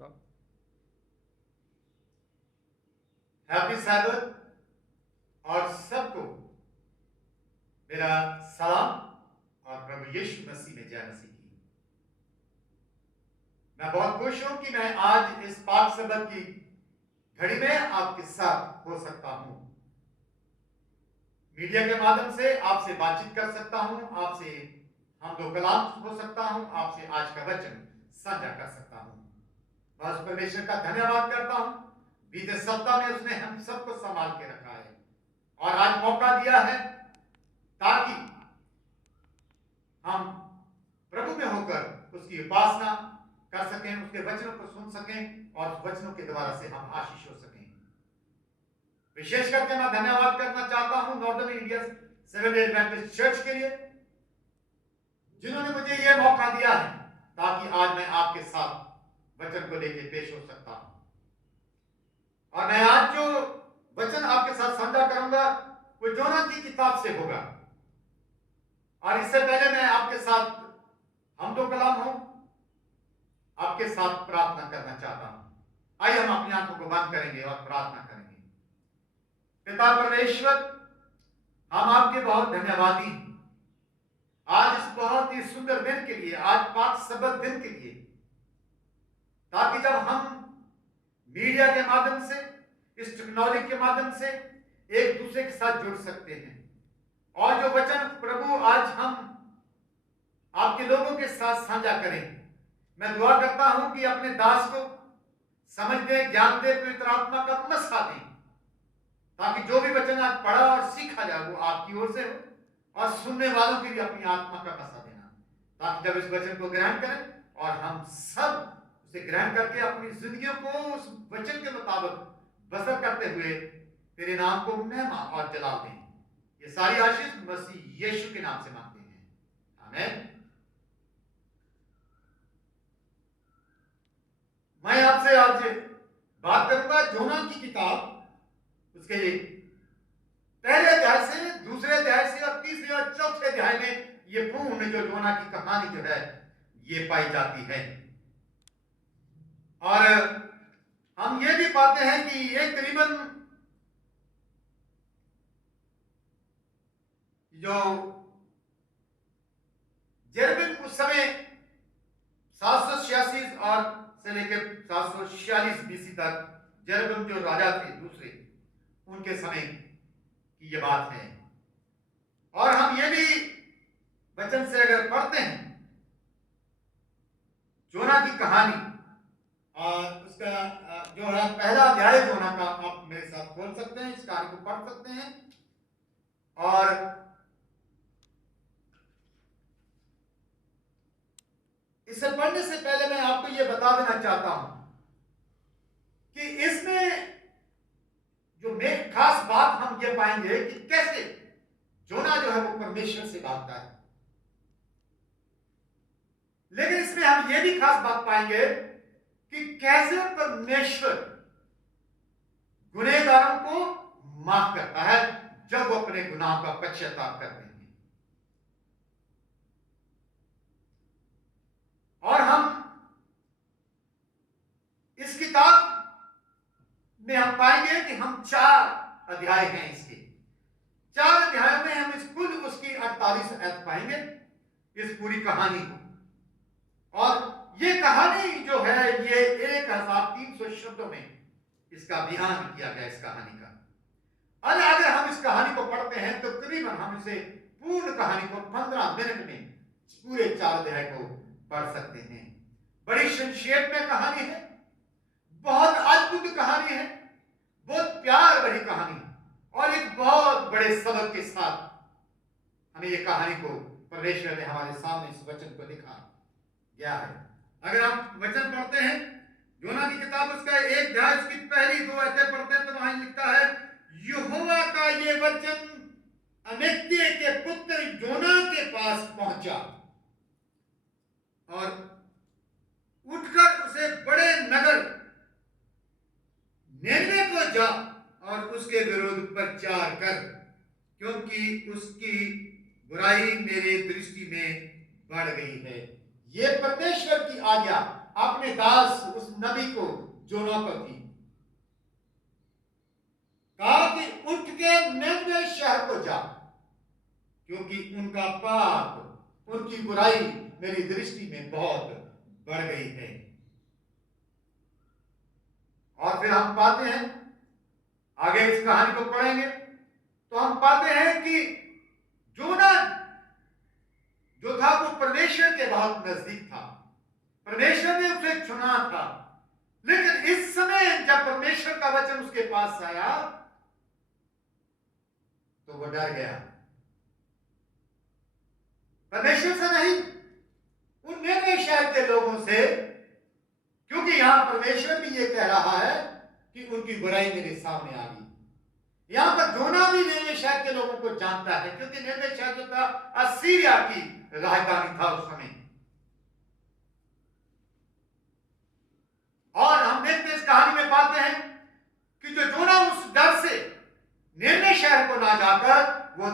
Stop. Happy सैबत और सबको मेरा सलाम और प्रभु यीशु मसीह में जय मसीह की। मैं बहुत खुश हूं कि मैं आज इस पाक सबत की घड़ी में आपके साथ हो सकता हूं। मीडिया के माध्यम से आपसे बातचीत कर सकता हूं, आपसे हम दो कलाम हो सकता हूं, आपसे आज का वचन साझा कर सकता हूं। मैं उस परमेश्वर का धन्यवाद करता हूं। बीते सप्ताह में उसने हम सबको संभाल के रखा है और आज मौका दिया है ताकि हम प्रभु में होकर उसकी उपासना कर सकें, उसके वचनों को सुन सकें और उस वचनों के द्वारा से हम आशीष हो सकें। विशेष करके मैं धन्यवाद करना चाहता हूं northern India seventh day Adventist church के लिए, जिन्होंने मुझे यह मौका दिया है ताकि आज मैं आपके साथ वचन को लेकर पेश हो सकता हूं। और मैं आज जो वचन आपके साथ साझा करूंगा वो योना की किताब से होगा। और इससे पहले मैं आपके साथ हम दो कलाम हो आपके साथ प्रार्थना करना चाहता हूं। आइए हम अपनी आंखों को बंद करेंगे और प्रार्थना करेंगे। पिता परमेश्वर, हम आपके बहुत धन्यवादी हैं आज इस बहुत ही सुंदर दिन के लिए, आज पाक सबत दिन के लिए, ताकि जब हम मीडिया के माध्यम से, इस टेक्नोलॉजी के माध्यम से एक दूसरे के साथ जुड़ सकते हैं और जो वचन प्रभु आज हम आपके लोगों के साथ साझा करें। मैं दुआ करता हूं कि अपने दास को समझ दे, ज्ञान दे, पवित्र आत्मा का नशा दें, ताकि जो भी वचन आज पढ़ा और सीखा जाए वो आपकी ओर से हो और सुनने वालों की भी अपनी आत्मा का नशा देना, ताकि जब इस वचन को ग्रहण करें और हम सब उसे ग्रहण करके अपनी जिंदगियों को उस वचन के मुताबिक बसर करते हुए तेरे नाम को महिमा और जलाल दें। ये सारी आशीष मसीह यीशु के नाम से मांगते हैं, आमीन। मैं आपसे आज बात करूंगा योना की किताब, उसके पहले अध्याय से, दूसरे अध्याय से और तीसरे और चौथे अध्याय में ये पूर्ण जो योना की कहानी जो है ये पाई जाती है। और हम ये भी पाते हैं कि ये करीबन जो जेरुब्बाबेल उस समय 786 और से लेकर 746 बीसी तक जेरुब्बाबेल जो राजा थे दूसरे, उनके समय की ये बात है। और हम ये भी वचन से अगर पढ़ते हैं योना की कहानी, और उसका जो है पहला अध्याय योना का, आप मेरे साथ खोल सकते हैं, इस कहानी को पढ़ सकते हैं। और इसे पढ़ने से पहले मैं आपको यह बता देना चाहता हूं कि इसमें जो मेन खास बात हम ये पाएंगे कि कैसे योना जो है वो परमेश्वर से बांटता है। लेकिन इसमें हम ये भी खास बात पाएंगे कि कैसे परमेश्वर गुनहगारों को माफ करता है जब वो अपने गुनाह का पश्चाताप करते हैं। और हम इस किताब में हम पाएंगे कि हम 4 अध्याय हैं, इसके 4 अध्यायों में हम इस कुल उसकी 48 आयत पाएंगे, इस पूरी कहानी को। और ये कहानी जो है ये 1300 शब्दों में इसका बयान किया गया इस कहानी का। और अगर हम इस कहानी को पढ़ते हैं तो करीबन हम इसे पूर्ण कहानी को 15 मिनट में पूरे 4 अध्याय को पढ़ सकते हैं। बड़ी संक्षेप में कहानी है, बहुत अद्भुत कहानी है, बहुत प्यार भरी कहानी, और एक बहुत बड़े सबक के साथ हमें ये कहानी को परमेश्वर ने हमारे सामने इस वचन को लिखा गया है। अगर आप वचन पढ़ते हैं योना की किताब, उसका 1 अध्याय उसकी पहली 2 आयतें पढ़ते हैं तो वहां लिखता है, यहोवा का ये वचन अमित्य के पुत्र योना के पास पहुंचा और उठकर उसे बड़े नगर निनवे को जा और उसके विरुद्ध प्रचार कर, क्योंकि उसकी बुराई मेरे दृष्टि में बढ़ गई है। यह परमेश्वर की आज्ञा अपने दास उस नबी को जोना को दी, कहा कि उठ के निनवे शहर को जा, क्योंकि उनका पाप, उनकी बुराई मेरी दृष्टि में बहुत बढ़ गई है। और फिर हम पाते हैं, आगे इस कहानी को पढ़ेंगे तो हम पाते हैं कि जोना जो था वो परमेश्वर के बहुत नजदीक था, परमेश्वर ने उसे चुना था। लेकिन इस समय जब परमेश्वर का वचन उसके पास आया तो वो डर गया, परमेश्वर से नहीं, उन निनवे शहर के लोगों से, क्योंकि यहां परमेश्वर भी ये कह रहा है कि उनकी बुराई मेरे सामने आ गई। यहां पर जोना भी निनवे शहर के लोगों को जानता है, क्योंकि निनवे शहर जो था असीरिया की राजधानी था उस समय। और हम देखते हैं इस कहानी में पाते हैं कि जो जोना उस डर से निनवे शहर को ना जाकर वो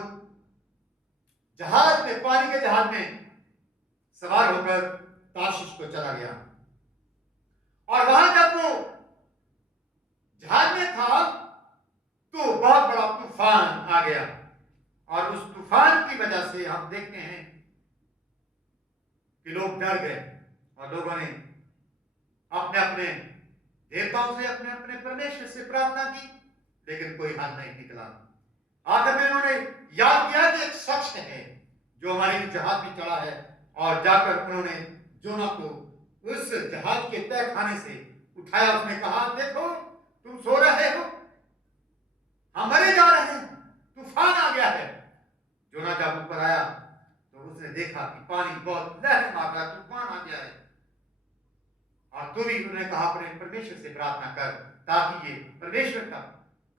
जहाज में, पानी के जहाज में सवार होकर तार्शीश को चला गया। और वहां जब वो जहाज में था तो बहुत बड़ा तूफान आ गया, और उस तूफान की वजह से हम देखते हैं कि लोग डर गए और लोगों ने अपने अपने देवताओं से, अपने अपने परमेश्वर से प्रार्थना की, लेकिन कोई हल नहीं निकला। आखिर में उन्होंने याद किया कि एक शख्स है जो हमारे जहाज में चढ़ा है, और जाकर उन्होंने जोना को उस जहाज के तय खाने से उठाया। उसने कहा, देखो तुम सो रहे हो, हम मरे जा रहे हैं, तूफान आ गया है। जोना जब ऊपर आया तो उसने देखा कि पानी बहुत लहर मार रहा, तूफान आ गया है। और तू भी, उन्होंने कहा, अपने परमेश्वर से प्रार्थना कर, ताकि ये परमेश्वर का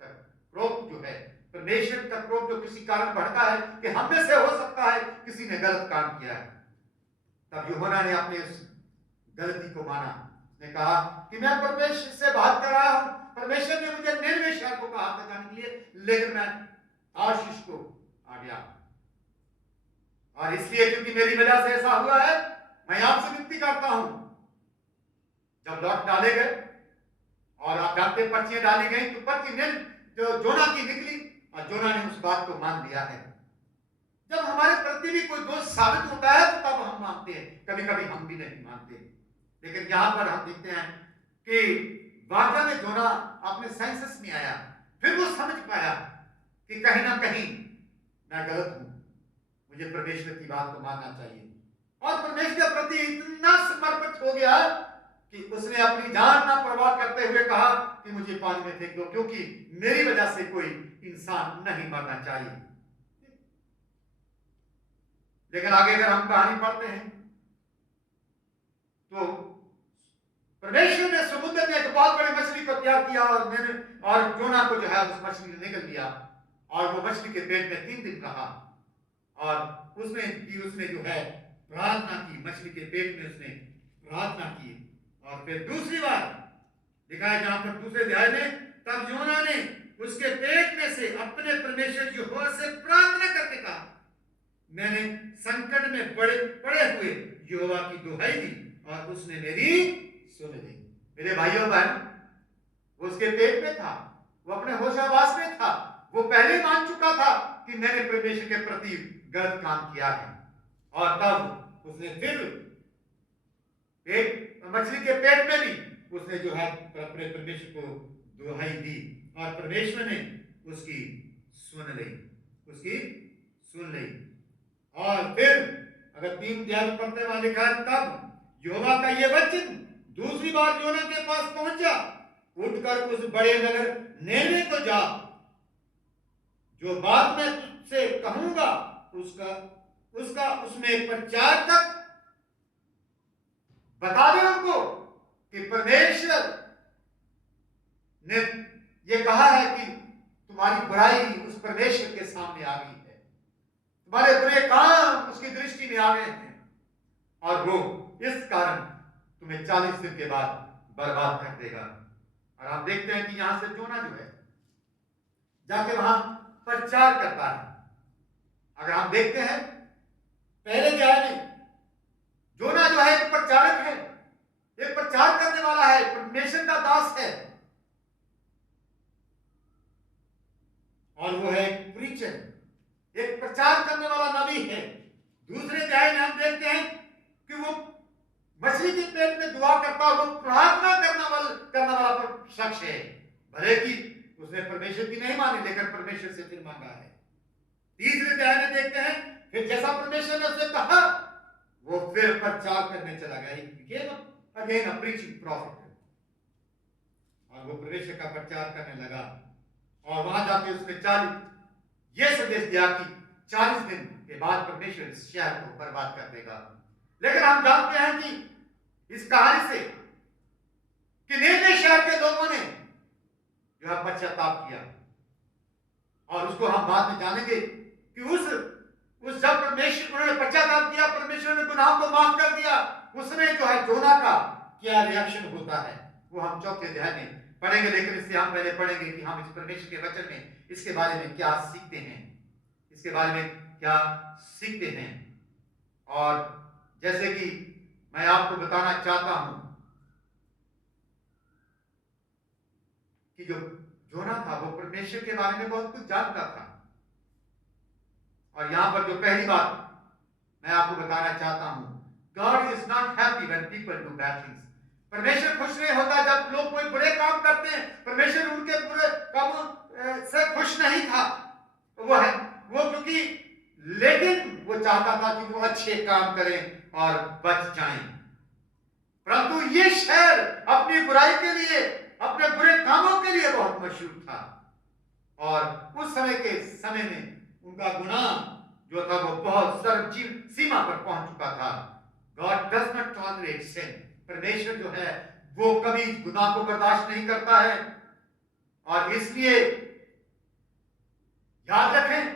क्रोध जो है, परमेश्वर का क्रोध जो किसी कारण बढ़ता है कि हम में से हो सकता है किसी ने गलत काम किया है। तब यूहन्ना ने अपने उस गलती को माना। उसने कहा कि मैं परमेश्वर से बात कर रहा हूं, परमेश्वर ने मुझे निनवे शहर को कहा था जाने के लिए, लेकिन मैं तार्शीश को आ गया। और इसलिए क्योंकि मेरी वजह से ऐसा हुआ है, मैं आपसे विनती करता हूं, जब लौट डाले गए और आप जानते पर्चियां डाली गई, तो पर्ची जो जोना की निकली, और जोना ने उस बात को मान लिया है। जब हमारे प्रति भी कोई दोष साबित होता है तो तब हम मानते हैं, कभी कभी हम भी नहीं मानते। लेकिन यहां पर हम देखते हैं कि वाकई में जोना अपने सेंसस में आया, फिर वो समझ पाया कि कहीं ना कहीं मैं गलत हूं, मुझे परमेश्वर की बात को मानना चाहिए। और परमेश्वर के प्रति इतना समर्पित हो गया कि उसने अपनी जान ना परवाह करते हुए कहा कि मुझे पानी में फेंक दो, क्योंकि मेरी वजह से कोई इंसान नहीं मरना चाहिए। लेकिन आगे अगर हम कहानी पढ़ते हैं तो परमेश्वर ने समुद्र में एक बहुत बड़ी मछली को तैयार किया, और जोना को जो है उस मछली ने निकल लिया, और वो मछली के पेट में 3 दिन रहा। और उसने जो है प्रार्थना की, मछली के पेट में उसने प्रार्थना की। और फिर दूसरी बार लिखा है जहां पर दूसरे अध्याय में, तब योना ने उसके पेट में से अपने परमेश्वर यहोवा से प्रार्थना करके कहा, मैंने संकट में पड़े हुए यहोवा की दुहाई दी और उसने मेरी सुन ली। मेरे भाइयों बहन, वो उसके पेट में था, वो अपने होशावास में था, वो पहले मान चुका था कि मैंने परमेश्वर के प्रति गलत काम किया है। और तब उसने फिर मछली के पेट में भी उसने जो है अपने परमेश्वर को दुहाई दी, और परमेश्वर ने उसकी सुन ली। और फिर अगर 3 अध्याय में पढ़ते हुए लिखा है, तब यहोवा का यह वचन दूसरी बार योना के पास पहुंचा, उठकर उस बड़े नगर निनवे को जा, जो बात मैं तुझसे कहूंगा उसका उसमें प्रचार तक बता दे उनको कि परमेश्वर ने यह कहा है कि तुम्हारी बुराई उस परमेश्वर के सामने आ गई है, तुम्हारे बुरे काम उसकी दृष्टि में आ गए हैं, और वो इस कारण तुम्हें 40 दिन के बाद बर्बाद कर देगा। और हम देखते हैं कि यहां से जोना जो है जाके वहां प्रचार करता है। अगर हम देखते हैं पहले अध्याय में, जोना जो है एक प्रचारक है, एक प्रचार करने वाला है, परमेश्वर का दास है, और वो है एक प्रीचर, एक प्रचार करने वाला नबी है। दूसरे अध्याय में हम देखते हैं कि वो मछली के पेट में दुआ करता, वो प्रार्थना करने वाला शख्स है। भले कि उसने परमेश्वर की नहीं मानी, लेकिन परमेश्वर से फिर मांगा है। तीसरे अध्याय में देखते हैं फिर जैसा परमेश्वर ने उसे कहा, वो फिर प्रचार करने चला गया, अगेन अ प्रीचिंग प्रॉफिट, और वो परमेश्वर का प्रचार करने लगा। और वहां जाके उसने 40 ये संदेश दिया कि 40 दिन के बाद परमेश्वर इस शहर को बर्बाद कर देगा। लेकिन हम जानते हैं कि इस कहानी से कि निनवे शहर के लोगों ने जो है पश्चाताप किया, और उसको हम बाद में जानेंगे कि उस जब परमेश्वर उन्होंने पश्चाताप किया, परमेश्वर ने गुनाहों को माफ कर दिया, उसमें जो है जोना का क्या रिएक्शन होता है वो हम चौथे अध्याय में पढ़ेंगे। लेकिन इससे हम पहले पढ़ेंगे कि हम इस परमेश्वर के वचन में इसके बारे में क्या सीखते हैं, इसके बारे में क्या सीखते हैं। और जैसे कि मैं आपको बताना चाहता हूं कि जो जोना था वो परमेश्वर के बारे में बहुत कुछ जानता था। और यहां पर जो पहली बात मैं आपको बताना चाहता हूं, God is not happy when people do bad things. परमेश्वर खुश नहीं होता जब लोग कोई बुरे काम करते हैं। परमेश्वर उनके बुरे कामों से खुश नहीं था, वो क्योंकि, लेकिन वो चाहता था कि वो अच्छे काम करें और बच जाएं। परंतु ये शहर अपनी बुराई के लिए, अपने बुरे कामों के लिए बहुत मशहूर था, और उस समय में उनका गुनाह जो था वो बहुत सर्वजीव सीमा पर पहुंच चुका था। God does not tolerate sin. परमेश्वर जो है वो कभी गुनाह को बर्दाश्त नहीं करता है, और इसलिए याद रखें,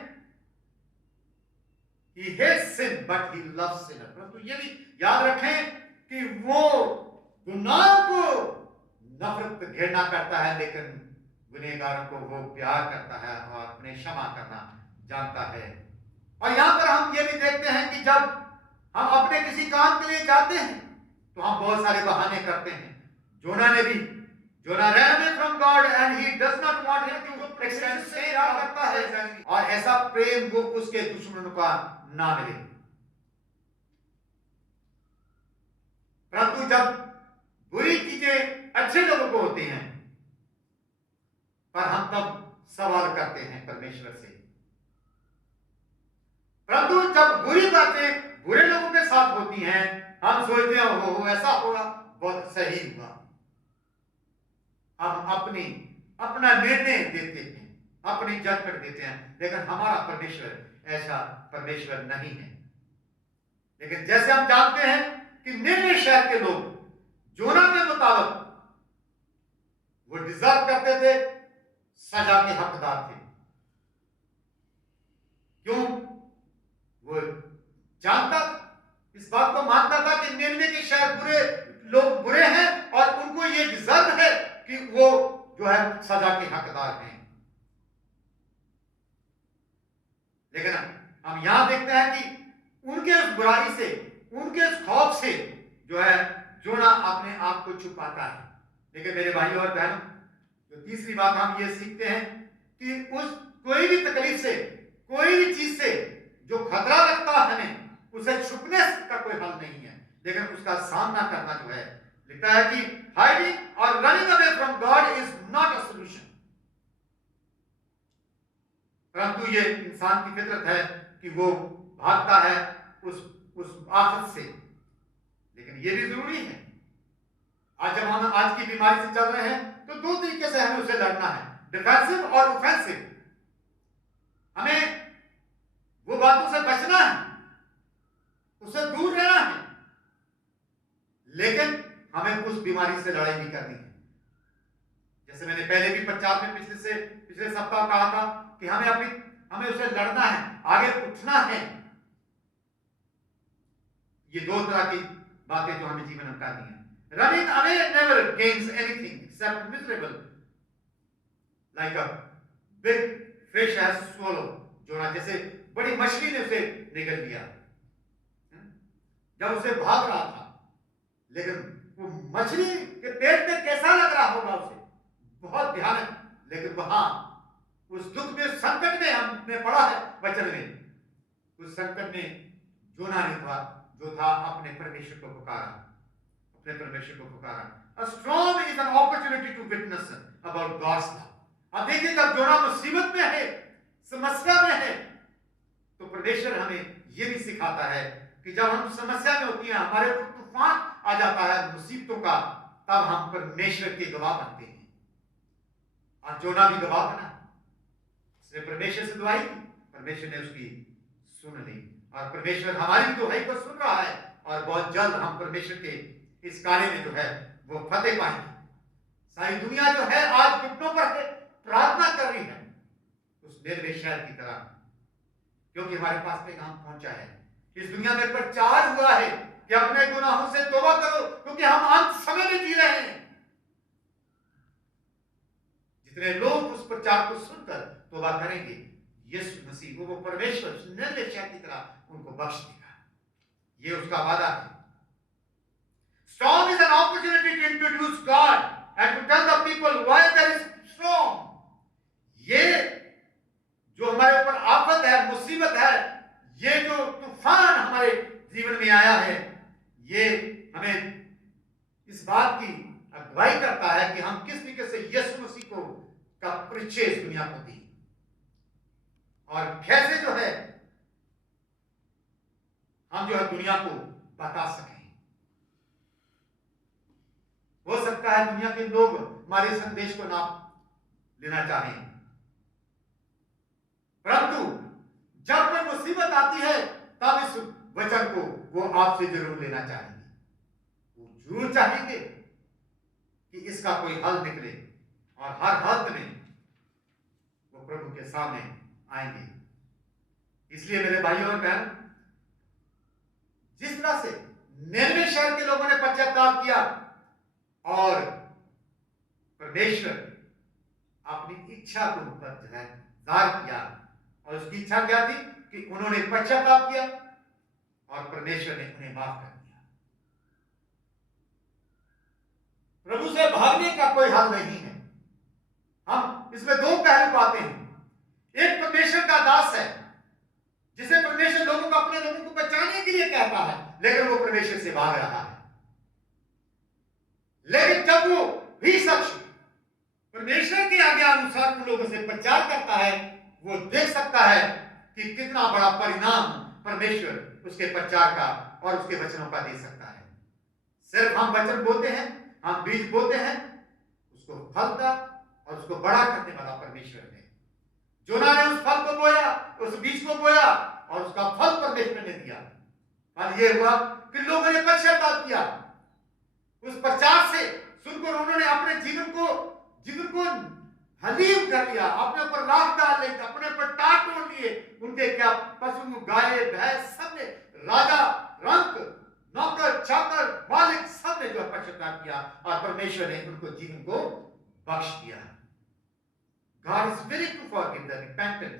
He hates sin but he loves sinner. परंतु ये भी याद रखें कि वो गुनाह को नफरत घृणा करता है, लेकिन गुनहगारों को वो प्यार करता है और अपने क्षमा करना जानता है। और यहां पर हम ये भी देखते हैं कि जब हम अपने किसी काम के लिए जाते हैं तो हम बहुत सारे बहाने करते हैं। जोना ran away from God and he does not want him to extend से प्यार करता है, और ऐसा प्रेम वो उसके दुश्मनों का ना मिले। परंतु जब बुरी चीजें अच्छे लोगों को होती हैं, पर हम तब सवाल करते हैं परमेश्वर से। परंतु जब बुरी बातें बुरे लोगों के साथ होती हैं, हम सोचते हैं हो ऐसा होगा, बहुत सही हुआ। हम अपना निर्णय देते हैं, अपनी जजमेंट देते हैं, लेकिन हमारा परमेश्वर ऐसा परमेश्वर नहीं है। लेकिन जैसे हम जानते हैं कि निनवे शहर के लोग जोना के मुताबिक वो डिजर्व करते थे, सजा के हकदार थे। क्यों? वो जानता, इस बात को मानता था कि निनवे के शहर लोग बुरे हैं और उनको ये डिजर्व है कि वो जो है सजा के हकदार हैं। लेकिन हम यहां देखते हैं कि उनके उस बुराई से, उनके उस खौफ से जो है जोना अपने आप को छुपाता है। लेकिन मेरे भाइयों और बहनों, तो तीसरी बात हम ये सीखते हैं कि उस कोई भी तकलीफ से, कोई भी चीज से जो खतरा लगता है हमें, उसे छुपने का कोई हल नहीं है, लेकिन उसका सामना करना जो है, लिखता है कि हाइडिंग और running away from God is not a solution. परंतु ये इंसान की फितरत है कि वो भागता है उस आफत से। लेकिन ये भी जरूरी है, आज जब हम आज की बीमारी से चल रहे हैं तो दो तरीके से हमें उसे लड़ना है, डिफेंसिव और ऑफेंसिव। हमें वो बातों से बचना है, उससे दूर रहना है, लेकिन हमें उस बीमारी से लड़ाई भी करनी है। जैसे मैंने पहले भी प्रचार में पिछले सप्ताह कहा था कि हमें उसे लड़ना है, आगे उठना है। ये दो तरह की बातें जो हमें जीवन में करनी है। Running away never gains anything except miserable, like a big fish has swallowed. जोना जैसे बड़ी मछली ने उसे निगल लिया जब उसे भाग रहा था, लेकिन वो मछली के पेट में कैसा लग रहा होगा उसे, बहुत भयानक। लेकिन वहां उस दुख में, उस संकट में हमने पढ़ा है वचन में, उस संकट में जोना ने था जो था अपने परमेश्वर को पुकारा, अपने परमेश्वर को पुकारा। A storm is an opportunity to witness about God's love. अब देखिए, जब जोना मुसीबत में है, समस्या में है, तो परमेश्वर हमें यह भी सिखाता है कि जब हम समस्या में होती हैं, हमारे ऊपर तूफान आ जाता है मुसीबतों का, तब हम परमेश्वर के गवाह बनते हैं। और जोना भी गवाह बना, उसने परमेश्वर से दुआई की, परमेश्वर ने उसकी सुन ली, और परमेश्वर हमारी दुआई को सुन रहा है, और बहुत जल्द हम परमेश्वर के इस कार्य में जो है वो फतेह पाएंगे। सारी दुनिया जो है आज घुटनों पर है, प्रार्थना कर रही है उस निनवे शहर की तरह, क्योंकि हमारे पास पैगाम पहुंचा है। इस दुनिया में प्रचार हुआ है कि अपने गुनाहों से तौबा करो, क्योंकि हम अंत समय में जी रहे हैं। जितने लोग उस प्रचार को सुनकर तौबा करेंगे, यीशु मसीह वो परमेश्वर निनवे शहर की तरह उनको बख्श देगा, ये उसका वादा है। Storm is an opportunity to introduce God and to tell the people why there is storm. ये जो हमारे ऊपर आफत है, मुसीबत है, ये जो तूफान हमारे जीवन में आया है, ये हमें इस बात की अगुवाई करता है कि हम किस तरीके से यीशु मसीह को का परिचय इस दुनिया को दी, और कैसे जो है हम जो है दुनिया को बता सकें। हो सकता है दुनिया के लोग हमारे संदेश को ना लेना चाहें, परंतु जब कोई मुसीबत आती है तब इस वचन को वो आपसे जरूर लेना चाहेंगे। वो जरूर चाहेंगे कि इसका कोई हल निकले, और हर हालत में वो प्रभु के सामने आएंगे। इसलिए मेरे भाइयों और बहन, जिस तरह से निनवे शहर के लोगों ने पश्चाताप किया और परमेश्वर अपनी इच्छा को जाहिर किया, और उसकी इच्छा क्या थी कि उन्होंने पश्चाताप किया और परमेश्वर ने उन्हें माफ कर दिया। प्रभु से भागने का कोई हल नहीं है। हम इसमें दो पहलू पाते हैं। एक परमेश्वर का दास है जिसे परमेश्वर लोगों को, अपने लोगों को बचाने के लिए कहता है, लेकिन वो परमेश्वर से भाग रहा है। लेकिन जब वो भी शख्स परमेश्वर की आज्ञा अनुसार उन लोगों से प्रचार करता है, वो देख सकता है कि कितना बड़ा परिणाम परमेश्वर उसके प्रचार का और उसके वचनों का दे सकता है। सिर्फ हम वचन बोलते हैं, हम बीज बोते हैं, उसको फल का और उसको बड़ा करने वाला परमेश्वर है। जोना ने उस फल को बोया, उस बीज को बोया, और उसका फल परमेश्वर ने दिया। फल ये हुआ कि लोगों ने पश्चाताप किया, उस प्रचार से सुनकर उन्होंने अपने जीवन को हलीम कर लिया, अपने ऊपर लाख डाल लिए, अपने ऊपर टाट तोड़ लिए। उनके क्या पशु, गाय, भैंस, सबने, राजा, रंक, नौकर, चाकर, मालिक, सबने जो पश्चाताप किया, और परमेश्वर ने उनको जीवन को बख्श दिया। God is willing to forgive the repentant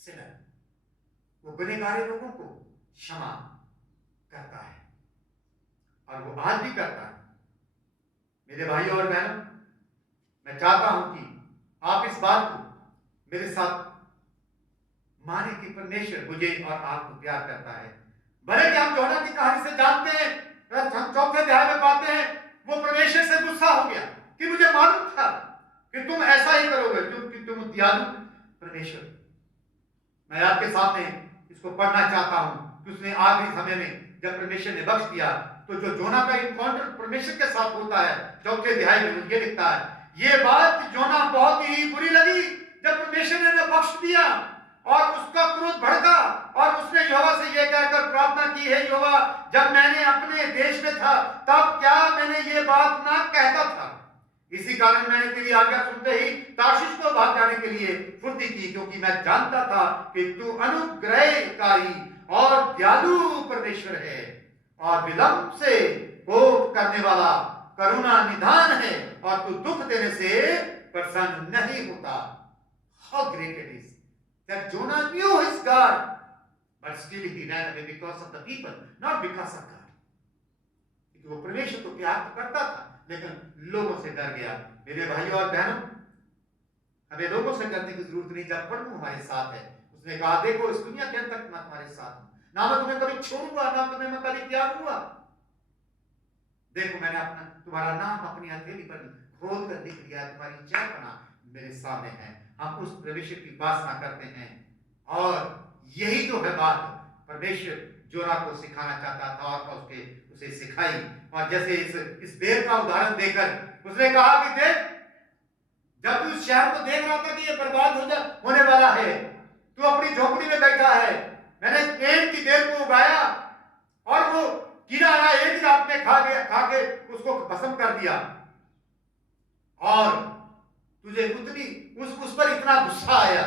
sinner. वो गुनहगार लोगों को क्षमा करता है, और वो आज भी करता है। मेरे भाइयों और बहनों, मैं चाहता हूं कि आप इस बात को मेरे साथ माने कि परमेश्वर मुझे और आपको प्यार करता है। भले कि हम जोना की कहानी से जानते हैं, हम चौथे अध्याय में पाते हैं, वो परमेश्वर से गुस्सा हो गया कि मुझे मालूम था कि तुम ऐसा ही करोगे, क्योंकि तुम दयालु परमेश्वर। मैं आपके सामने इसको पढ़ना चाहता हूं कि उसने आखिरी समय में जब परमेश्वर ने बख्श दिया, तो जो जोना का इनकाउंटर परमेश्वर के साथ होता है, चौथे अध्याय में ये लिखता है, ये बात जोना बहुत ही बुरी लगी जब परमेश्वर ने बख्श दिया, और उसका क्रोध भड़का, और उसने यहोवा से यह कहकर प्रार्थना की, है यहोवा, जब मैंने अपने देश में था तब क्या मैंने ये बात ना कहता था? इसी कारण मैंने तेरी आज्ञा सुनते ही तार्शीश को भाग जाने के लिए फुर्ती की, क्योंकि मैं जानता था कि तू अनुग्रहकारी और दयालु परमेश्वर है, और विलंब से कोप करने वाला करुणा निधान है, और तू दुख देने से प्रसन्न नहीं होता। How great it is that Jonah knew his God, but still he ran away because of the people, not because of God. क्योंकि वो परमेश्वर को प्यार तो करता था लेकिन लोगों से डर गया। मेरे भाइयों और बहनों, हमें लोगों से डरने की जरूरत नहीं जब प्रभु हमारे साथ है। उसने कहा देखो इस दुनिया के अंत तक मैं तुम्हारे साथ हूं, ना मैं तुम्हें कभी छोड़ूंगा ना तुम्हें मैं कभी त्यागूंगा। देखो मैंने अपना तुम्हारा नाम अपनी हथेली पर खोद कर लिख लिया, तुम्हारी जयपना मेरे सामने है। हम उस परमेश्वर की उपासना करते हैं और यही तो है बात परमेश्वर जोना को सिखाना चाहता था और उसे सिखाई। और जैसे इस बेर का उदाहरण देकर उसने कहा कि देख जब तू इस शहर को देख रहा था कि ये बर्बाद होने वाला है, तू अपनी झोपड़ी में बैठा है, मैंने पेड़ की बेर को उगाया और वो कीड़ा आया एक ही रात में खा के उसको भस्म कर दिया और तुझे उस पर इतना गुस्सा आया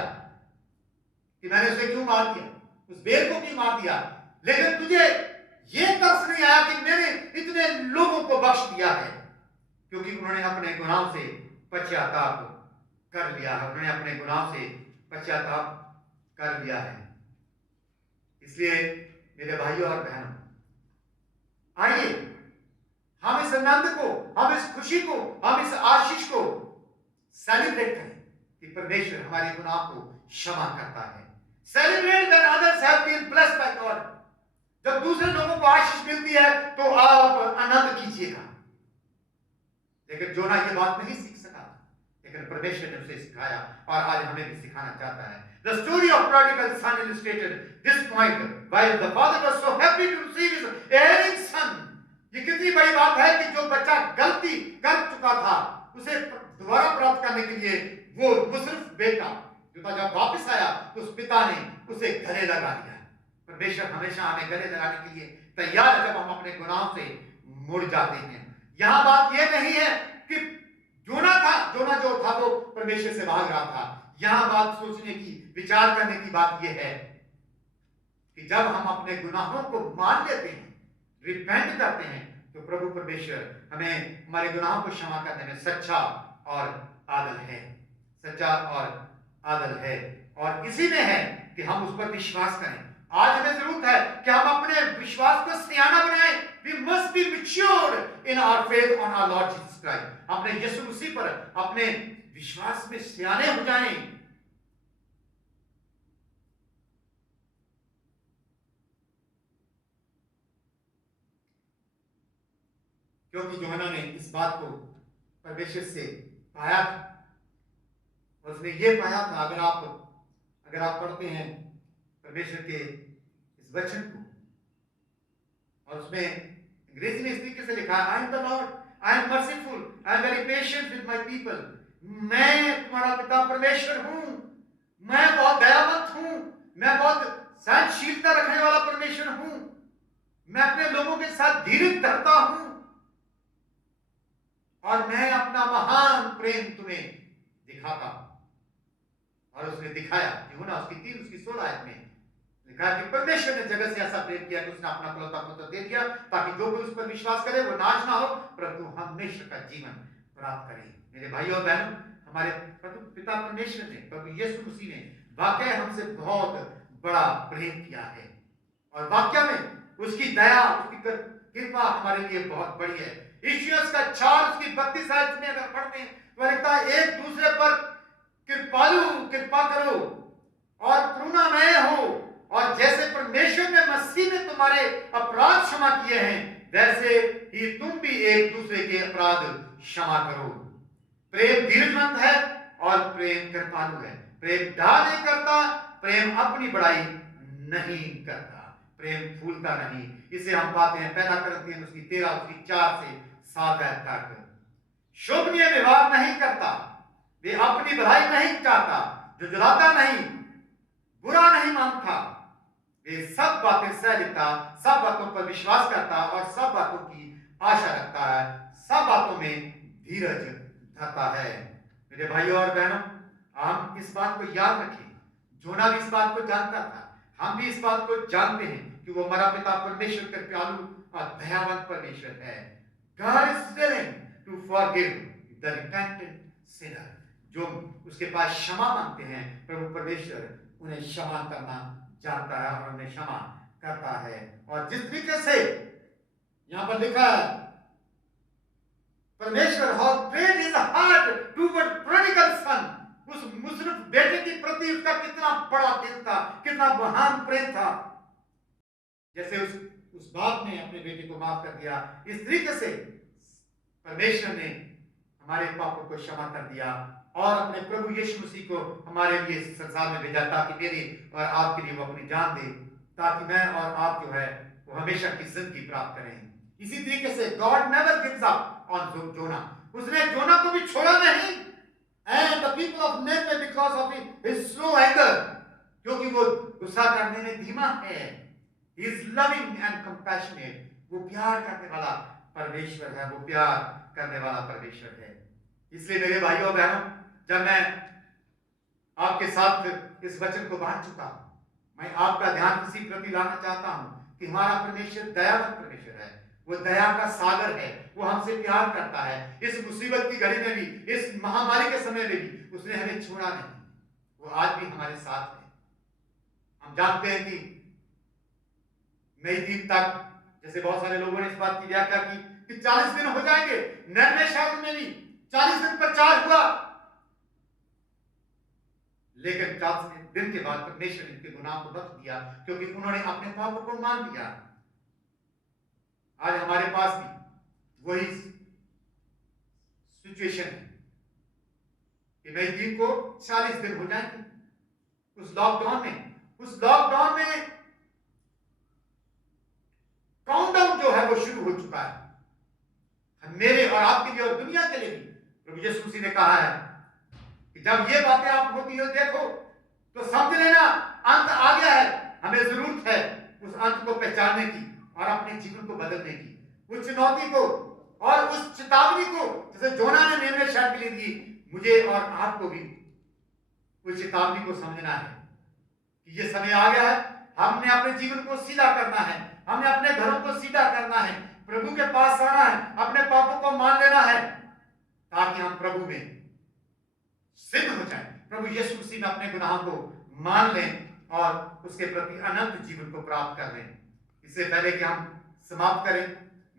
कि मैंने उसे क्यों मार दिया, उस बेर को क्यों मार दिया। लेकिन तुझे ये तरस नहीं आया कि मैंने इतने लोगों को बख्श दिया है, क्योंकि उन्होंने अपने गुनाहों से पश्चाताप कर लिया है, उन्होंने अपने गुनाहों से पश्चाताप कर लिया है। इसलिए मेरे भाइयों और बहनों, आइए हम इस आनंद को, हम इस खुशी को, हम इस आशीष को सेलिब्रेट करें कि परमेश्वर हमारे गुनाह को क्षमा करता है। Celebrate when others have been blessed by God. जब दूसरे लोगों को आशीष मिलती है तो आप आनंद कीजिएगा। लेकिन जोना ये बात नहीं सीख सका, लेकिन परमेश्वर ने उसे सिखाया और आज हमें भी सिखाना चाहता है। The story of prodigal son illustrated this point, while the father was so happy to receive his erring son. ये कितनी बड़ी बात है कि जो बच्चा गलती कर चुका था उसे दोबारा प्राप्त करने के लिए वो मुसरिफ बेटा जो था जब वापस आया तो उस पिता ने उसे गले लगा लिया। परमेश्वर हमेशा हमें गले लगाने के लिए तैयार है जब हम अपने गुनाहों से मुड़ जाते हैं। यहाँ बात यह नहीं है कि जोना जो था वो परमेश्वर से भाग रहा था। यहाँ बात सोचने की, विचार करने की बात यह है कि जब हम अपने गुनाहों को मान लेते हैं, रिपेंट करते हैं, तो प्रभु परमेश्वर हमें हमारे गुनाहों को क्षमा करने में सच्चा और आदल है, सच्चा और आदल है। और इसी में है कि हम उस पर विश्वास करें। आज हमें जरूरत है कि हम अपने विश्वास को सियाना बनाएं। We must be matured in our faith on our Lord Jesus Christ. अपने यीशु मसीह पर अपने विश्वास में सियाने हो जाएं। क्योंकि यूहन्ना ने इस बात को परमेश्वर से पाया था, उसने ये पाया था। अगर आप पढ़ते हैं परमेश्वर के इस वचन को, और उसमें अंग्रेजी में इस तरीके से लिखा है, I am the Lord, I am merciful, I am very patient with my people. मैं तुम्हारा पिता परमेश्वर हूं, मैं बहुत दयावंत हूं, मैं बहुत सहनशीलता रखने वाला परमेश्वर हूं, मैं अपने लोगों के साथ धीरज धरता हूं और मैं अपना महान प्रेम तुम्हें दिखाता हूं। और उसने दिखाया। यूहन्ना उसकी 3 उसकी 16 आयत में लिखा कि परमेश्वर ने जगत से ऐसा प्रेम किया कि उसने अपना इकलौता पुत्र दे दिया ताकि जो कोई उस पर विश्वास करे वो नाश ना हो परंतु हमेशा का जीवन प्राप्त करे। मेरे भाइयों और बहनों, हमारे पिता परमेश्वर ने, प्रभु यीशु मसीह ने वाकई हमसे बहुत बड़ा प्रेम किया है और वाकई में उसकी दया, उसकी कृपा हमारे लिए बहुत बड़ी है। इफिसियंस का 4 उसकी 32 आयत में अगर पढ़ते हैं तो लिखता है, एक दूसरे पर कृपा करो और करुणामय हो, और जैसे परमेश्वर ने मसीह में तुम्हारे अपराध क्षमा किए हैं वैसे ही तुम भी एक दूसरे के अपराध क्षमा करो। प्रेम धीरजवंत है और प्रेम कृपालु है। प्रेम ढा नहीं करता, प्रेम अपनी बड़ाई नहीं करता, प्रेम फूलता नहीं। इसे हम पाते हैं पहला करंथियन उसकी 13 उसकी 4 से 7 तक। शोभनीय व्यवहार नहीं करता, वे अपनी भलाई नहीं चाहता, जो जलाता नहीं, बुरा नहीं मानता, वे सब बातें सह लेता, सब बातों पर विश्वास करता और सब बातों की आशा रखता है, सब बातों में धीरज धरता है। मेरे भाइयों और बहनों, हम इस बात को याद रखें। जोना भी इस बात को जानता था, हम भी इस बात को जानते हैं कि वो हमारा पिता परमेश्वर कृपालु और दयावंत परमेश्वर है। God is willing to forgive the repentant sinner। जो उसके पास क्षमा मांगते हैं, प्रभु परमेश्वर उन्हें क्षमा करना जानता है और उन्हें क्षमा करता है। और जिस तरीके से यहाँ पर लिखा है परमेश्वर how great is the heart toward prodigal सन, उस मुसरफ बेटे के प्रति उसका कितना बड़ा दिल था, कितना महान प्रेम था। जैसे उस बाप ने अपने बेटे को माफ कर दिया, इस तरीके से परमेश्वर ने हमारे पापों को क्षमा कर दिया और अपने प्रभु यीशु मसीह को हमारे लिए इस संसार में भेजा, ताकि मेरे और आपके लिए वो अपनी जान दे, ताकि मैं और आप जो है वो हमेशा की जिंदगी प्राप्त करें। इसी तरीके से God never gives up on Jonah, उसने जोना को भी छोड़ा नहीं। And the people of Nineveh because of his slow anger, क्योंकि वो गुस्सा करने में धीमा है, he is loving and compassionate, वो प्यार करने वाला परमेश्वर है, वो प्यार करने वाला परमेश्वर है। इसलिए मेरे भाइयों बहनों, जब मैं आपके साथ इस वचन को बांट चुका हूं, मैं आपका ध्यान इसी प्रति लाना चाहता हूं कि हमारा परमेश्वर दयावंत परमेश्वर है, वो दया का सागर है, वो हमसे प्यार करता है। इस मुसीबत की घड़ी में भी, इस महामारी के समय में भी उसने हमें छोड़ा नहीं, वो आज भी हमारे साथ है। हम जानते हैं कि नई दिन तक, जैसे बहुत सारे लोगों ने इस बात की व्याख्या की कि 40 दिन हो जाएंगे, 99 शहरों में भी 40 दिन प्रचार हुआ, लेकिन 40 दिन के बाद परमेश्वर ने इनके गुनाह को बख्श दिया, क्योंकि उन्होंने अपने पापों को मान लिया। आज हमारे पास भी वही सिचुएशन है कि नई दिन को 40 दिन हो जाएंगे। उस लॉकडाउन में काउंटडाउन जो है वो शुरू हो चुका है, मेरे और आपके लिए और दुनिया के लिए भी। प्रभु यीशु मसीह ने कहा है कि जब ये बातें आप होती हो देखो तो समझ लेना अंत आ गया है। हमें जरूरत है उस अंत को पहचानने की और अपने जीवन को बदलने की, उस चुनौती को और उस चेतावनी को जैसे जोना ने निनवे शहर के लिए दी, मुझे और आपको भी उस चेतावनी को समझना है कि ये समय आ गया है, हमने अपने जीवन को सीधा करना है, हमने अपने घरों को सीधा करना है, प्रभु के पास आना है, अपने पापों को मान लेना है, ताकि हम प्रभु में सिद्ध हो जाए, प्रभु यीशु मसीह में अपने गुनाहों को मान लें और उसके प्रति अनंत जीवन को प्राप्त कर लें। इससे पहले कि हम समाप्त करें,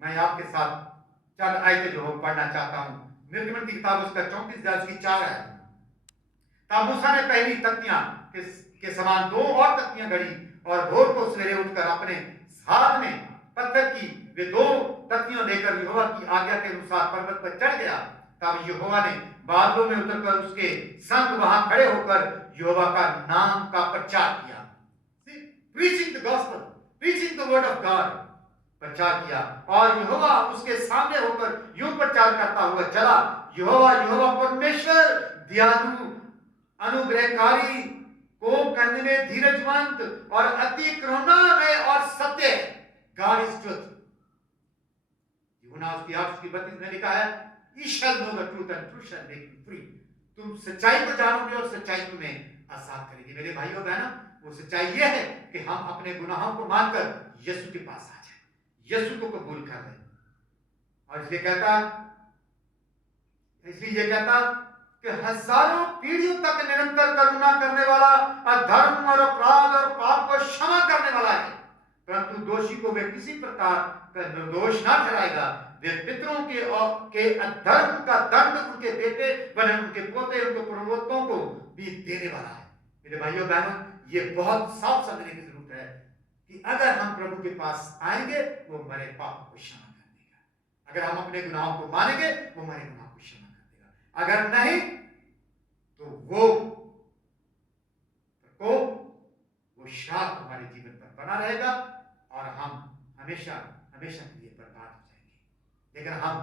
मैं आपके साथ चंद आयतें जो पढ़ना चाहता हूं। निर्गमन की किताब उसका 34 अध्याय उसकी 4 है। तब मूसा ने पहली तख्तियां के समान 2 और तख्तियां गढ़ी और भोर को सवेरे उठकर अपने हाथ में पत्थर की वे 2 तख्तियां लेकर यहोवा की आज्ञा के अनुसार पर्वत पर चढ़ गया। तब यहोवा ने बादलों में उतरकर उसके संग वहां खड़े होकर यहोवा का नाम का प्रचार किया। Preaching the gospel, preaching the word of God, प्रचार किया। और यहोवा उसके सामने होकर यूं प्रचार करता हुआ चला, यहोवा यहोवा परमेश्वर दयालु अनुग्रहकारी, कोप करने में धीरजवंत और अति करुणामय और सत्य है। God is truth. यूहन्ना उसकी 8:32 में लिखा है, You shall know the truth and truth shall make you free. तुम सच्चाई को जानोगे और सच्चाई तुम्हें आजाद करेगी। मेरे भाइयों बहनों, वो सच्चाई ये है कि हम अपने गुनाहों को मानकर यीशु के पास आ जाएं, यीशु को कबूल कर लें। और इसलिए ये कहता कि हजारों पीढ़ियों तक निरंतर करुणा करने वाला, अधर्म और अपराध और पाप को क्षमा करने वाला है, परंतु दोषी को वे किसी प्रकार का निर्दोष ना ठहराएगा। वे पितरों के अधर्म का दंड उनके बेटे बने, उनके पोते, उनके प्रवक्तों को भी देने वाला है। मेरे भाइयों बहनों, ये बहुत साफ समझने की जरूरत है कि अगर हम प्रभु के पास आएंगे वो हमारे पापों को क्षमा कर देगा। अगर हम अपने गुनाहों को मानेंगे वो हमारे गुनाहों को क्षमा कर देगा। अगर नहीं तो वो श्राप हमारे जीवन पर बना रहेगा और हम हमेशा हमेशा के लिए बर्बाद हो जाएंगे। लेकिन हम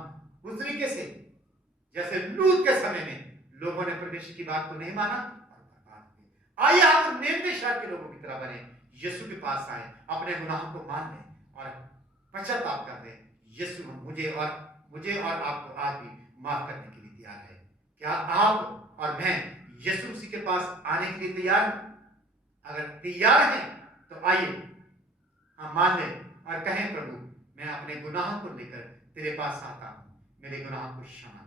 उस तरीके से जैसे लूत के समय में लोगों ने परमेश्वर की बात को नहीं माना और बर्बाद हुए, आइए हम निनवे शहर के लोगों की तरह बने, यीशु के पास आए, अपने गुनाहों को मान लें और पश्चाताप कर दें। यीशु मुझे और आपको आज भी माफ करने के लिए तैयार है। क्या आप और मैं यीशु मसीह के पास आने के लिए तैयार हैं? अगर तैयार हैं तो आइए हम मान लें और कहें, प्रभु मैं अपने गुनाहों को लेकर तेरे पास आता हूं, मेरे गुनाहों को क्षमा